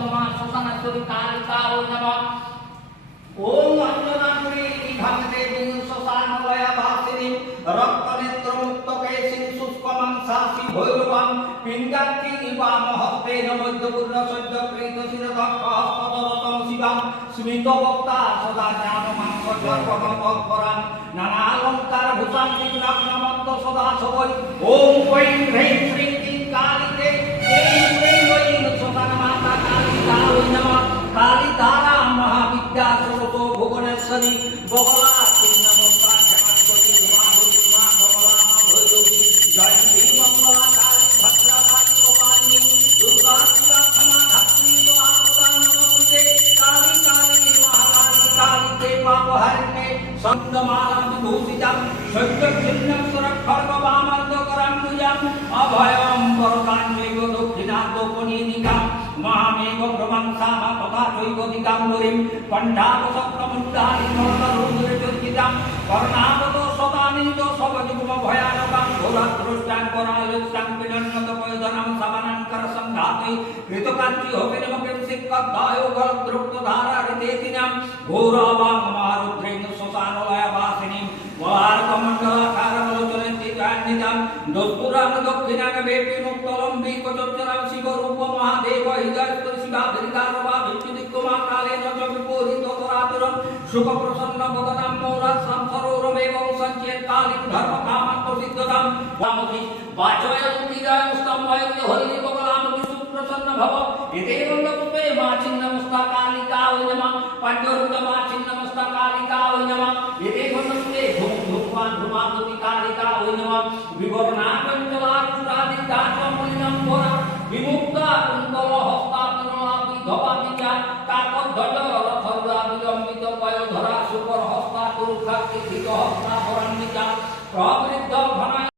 দুর্গম্মা শ্মশানেশ্বরী কালিকা ওই নমঃ। ওম অঞ্জনাপুরী বিভাগতে শ্মশানলয়া বাসিনী রক্তনেত্র মুক্ত কেশিনী শুষ্ক মাংসাসী ভৈরবাম পিঙ্গাক্ষী ইবাম হস্তেন মধ্যপূর্ণ সদ্য কৃত শিরদক্ষ হস্তদরতম শিবাম স্মিত বক্তা সদা জ্ঞান মাংসর্পরাম নানা অলঙ্কার ভূষাং বিঘ্নমন্ত সদা সবই। ওম ঐং হ্রৈং শ্রীং ক্লীং কালিতে এই ঐং ঐং শ্মশান মাতা কালিকা ওই নমঃ। কালী দ্বারা মহাবিদ্যা স্রোত ভুবনেশ্বরী বগলা চিন্নমস্তা ক্ষেমাশ্বরী ধুমাধুরী মা বগলা মা ভৈরবী জয়ন্তী মঙ্গলা কালী ভদ্রা কালী গোপালিনী দুর্গা শিবা ক্ষমা ধাত্রী দোয়াবতা নমস্তুতে। কালী কালী মহাকালী কালীতে পাপহারিণে সন্দমালা বিভূষিতাম সৈন্য চিহ্നം সুরক্ষর্গ বামার্দকরাম পূজাম অভয়ম বরদান্যৈব দক্ষিণার্দোপনীনিকাম মহামেঘ ব্রহ্মাংসাম তথা চৈব দিগাম্বরীম পণ্ডাবসক্রমুদ্দারি নরদরুদ্রজ্যোতিতাম কর্ণাবত সদানিত সবযুগ্ম ভয়ানকাম ঘোরাদ্রষ্টাং করালোষ্টাং পিনন্নত পয়োধনম সমানাঙ্কর সংঘাতৈ কৃতকাঞ্চি হবিনমকিম সিক্কদ্দায়ো গলদ্রুক্ত ধারা ঋতেতিনাম ঘোরাবাং মহারুদ্রেণ শ্মশানলয়া বাসিনীম মহার্কমণ্ডলাকারমলোচনেতিকান্বিতাম দস্তুরাং দক্ষিণাং বেপি মুক্তলম্বী কচোচ্চরাং শিবরূপ মহাদেব হৃদয়স্তর শিবাভির্গারবা ভিক্ষুদিক্কুমা কালেন চ বিপরীত তরাতুরম সুখপ্রসন্ন বদনাম মৌরাশ্রম সরোরমেবং সঞ্চেত কালীং ধর্মকামাত্মসিদ্ধতাম বামতি বাচয়ন্তিদায়ং স্তম্ভয়তি হল্লি বগলামুখি সুপ্রসন্ন ভব এতেবং পুষ্পে মা ছিন্নমস্তা কালিকা ওই নমঃ পঞ্চরুদ্র মা ছিন্নমস্তা কালিকা ওই নমঃ এতেবং পুষ্পে ধূম ধূমপান ধূমাবতী কালিকা ওই নমঃ বিবর্ণা পঞ্চলার্চুরাদি দাচমলিনম ভরা বিমুক্তা কুন্তল হস্তা তরলাপি ধবাপিকা কাকধ্বজ রথরা বিলম্বিত পয়োধরা সুপর হস্তা কুরুক্ষাকৃত হস্তা পরান্বিতা প্রবৃদ্ধ ঘনায়